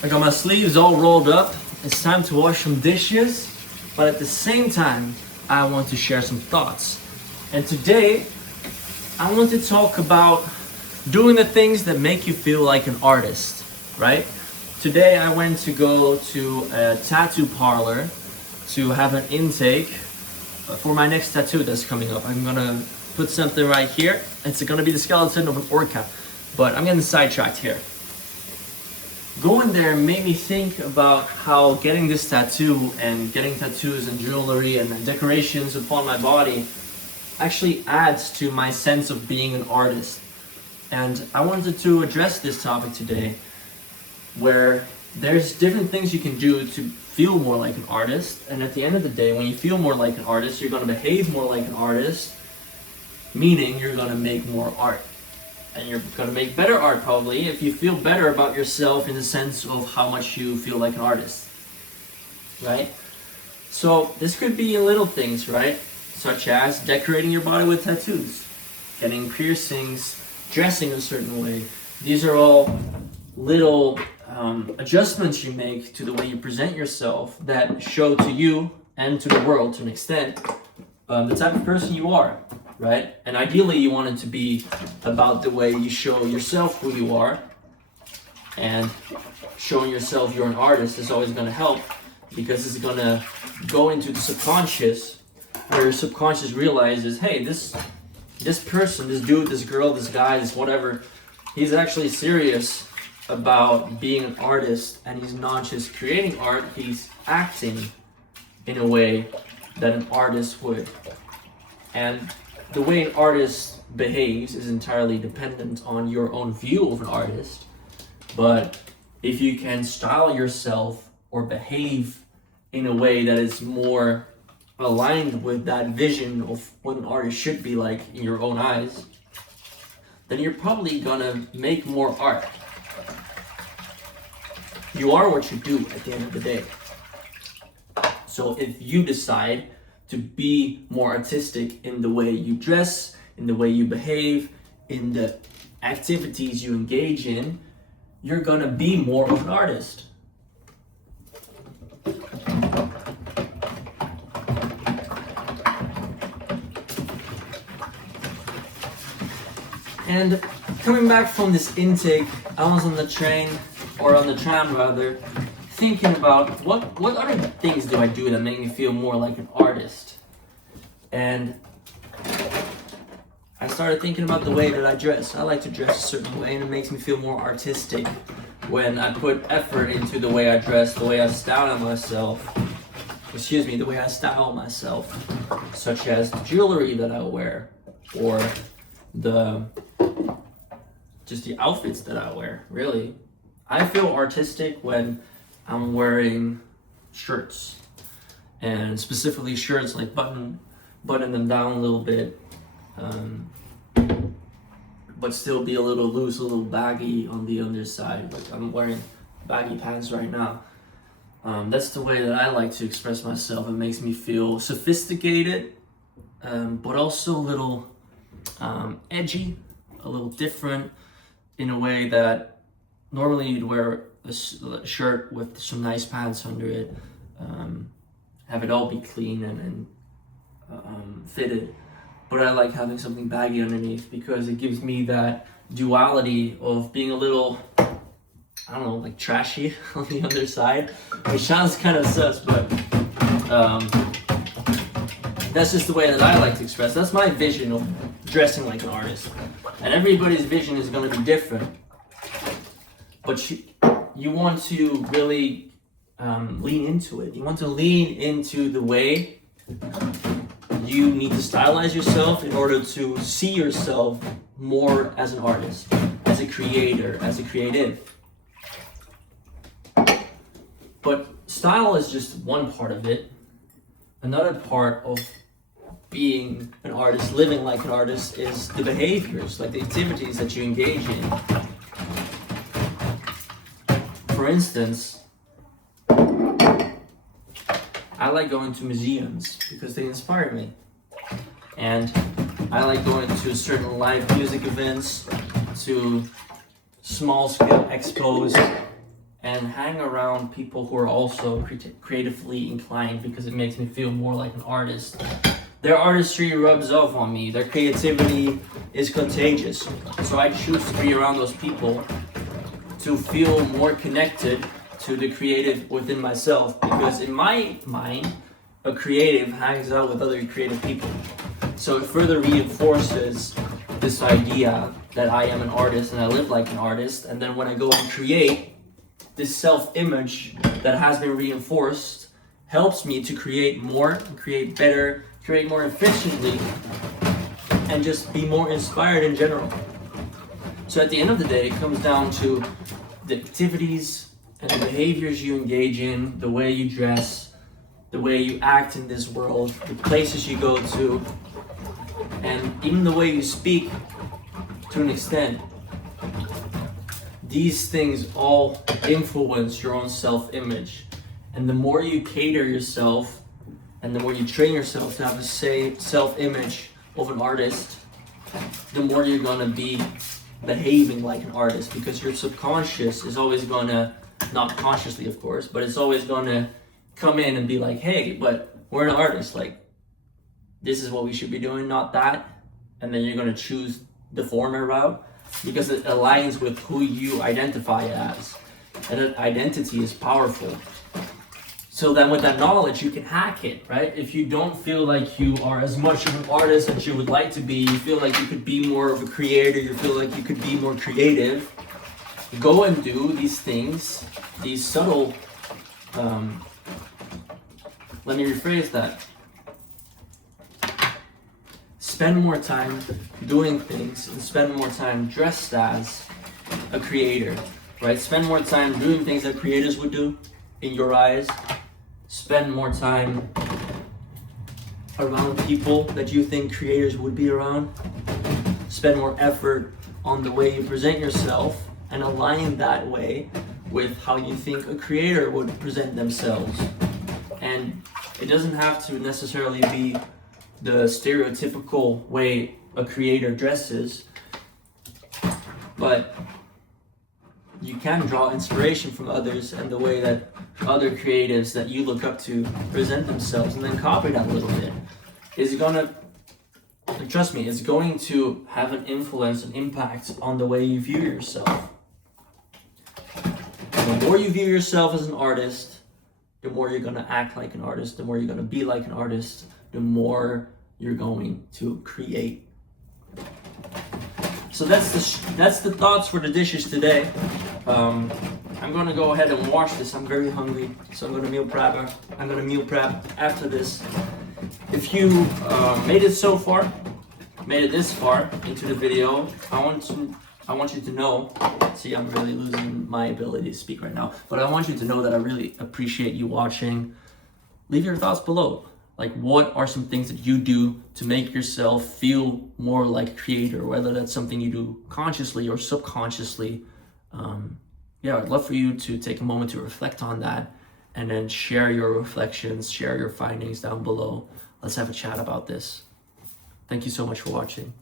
I got my sleeves all rolled up. It's time to wash some dishes, but at the same time, I want to share some thoughts. And today, I want to talk about doing the things that make you feel like an artist, right? Today, I went to go to a tattoo parlor to have an intake for my next tattoo that's coming up. I'm gonna put something right here. It's gonna be the skeleton of an orca, but I'm getting sidetracked here. Going there made me think about how getting this tattoo and getting tattoos and jewelry and decorations upon my body actually adds to my sense of being an artist. And I wanted to address this topic today, where there's different things you can do to feel more like an artist. And at the end of the day, when you feel more like an artist, you're going to behave more like an artist, meaning you're going to make more art. And you're going to make better art probably if you feel better about yourself in the sense of how much you feel like an artist, right? So this could be little things, right? Such as decorating your body with tattoos, getting piercings, dressing a certain way. These are all little adjustments you make to the way you present yourself that show to you and to the world to an extent the type of person you are. Right? And ideally you want it to be about the way you show yourself who you are, and showing yourself you're an artist is always going to help, because it's going to go into the subconscious, where your subconscious realizes, hey, this person, this dude, this girl, this guy, this whatever, he's actually serious about being an artist, and he's not just creating art, he's acting in a way that an artist would. And the way an artist behaves is entirely dependent on your own view of an artist. But if you can style yourself or behave in a way that is more aligned with that vision of what an artist should be like in your own eyes, then you're probably gonna make more art. You are what you do at the end of the day. So if you decide to be more artistic in the way you dress, in the way you behave, in the activities you engage in, you're gonna be more of an artist. And coming back from this intake, I was on the train, or on the tram rather, thinking about what other things do I do that make me feel more like an artist. And I started thinking about the way that I dress. I like to dress a certain way, and it makes me feel more artistic when I put effort into the way I dress, the way I style myself. The way I style myself, such as the jewelry that I wear, or just the outfits that I wear, really. I feel artistic when I'm wearing shirts, and specifically shirts like button them down a little bit, but still be a little loose, a little baggy on the underside. Like I'm wearing baggy pants right now. That's the way that I like to express myself. It makes me feel sophisticated, but also a little edgy, a little different, in a way that normally you'd wear a shirt with some nice pants under it, have it all be clean and fitted. But I like having something baggy underneath, because it gives me that duality of being a little, I don't know, like trashy on the underside, which sounds kind of sus, but that's just the way that I like to express. That's my vision of dressing like an artist. And everybody's vision is going to be different. But you want to really lean into it. You want to lean into the way you need to stylize yourself in order to see yourself more as an artist, as a creator, as a creative. But style is just one part of it. Another part of being an artist, living like an artist, is the behaviors, like the activities that you engage in. For instance, I like going to museums because they inspire me. And I like going to certain live music events, to small scale expos, and hang around people who are also creatively inclined, because it makes me feel more like an artist. Their artistry rubs off on me. Their creativity is contagious. So I choose to be around those people to feel more connected to the creative within myself, because in my mind, a creative hangs out with other creative people. So it further reinforces this idea that I am an artist and I live like an artist. And then when I go and create, this self-image that has been reinforced helps me to create more, create better, create more efficiently, and just be more inspired in general. So at the end of the day, it comes down to the activities and the behaviors you engage in, the way you dress, the way you act in this world, the places you go to, and even the way you speak to an extent. These things all influence your own self-image. And the more you cater yourself and the more you train yourself to have the same self-image of an artist, the more you're gonna be behaving like an artist, because your subconscious is always gonna, not consciously of course, but it's always gonna come in and be like, hey, but we're an artist, like this is what we should be doing, not that. And then you're gonna choose the former route because it aligns with who you identify as. And that identity is powerful. So then with that knowledge, you can hack it, right? If you don't feel like you are as much of an artist as you would like to be, you feel like you could be more of a creator, you feel like you could be more creative, go and do these things, these subtle, let me rephrase that. Spend more time doing things and spend more time dressed as a creator, right? Spend more time doing things that creators would do in your eyes. Spend more time around people that you think creators would be around. Spend more effort on the way you present yourself and align that way with how you think a creator would present themselves. And it doesn't have to necessarily be the stereotypical way a creator dresses, but you can draw inspiration from others and the way that other creatives that you look up to present themselves, and then copy that a little bit. It's gonna, trust me, it's going to have an influence and impact on the way you view yourself. The more you view yourself as an artist, the more you're gonna act like an artist, the more you're gonna be like an artist, the more you're going to create. So that's the thoughts for the dishes today. I'm gonna go ahead and wash this. I'm very hungry, so I'm gonna meal prep after this. If you made it this far into the video, I want you to know. See, I'm really losing my ability to speak right now, but I want you to know that I really appreciate you watching. Leave your thoughts below. Like, what are some things that you do to make yourself feel more like a creator, whether that's something you do consciously or subconsciously. I'd love for you to take a moment to reflect on that and then share your reflections, share your findings down below. Let's have a chat about this. Thank you so much for watching.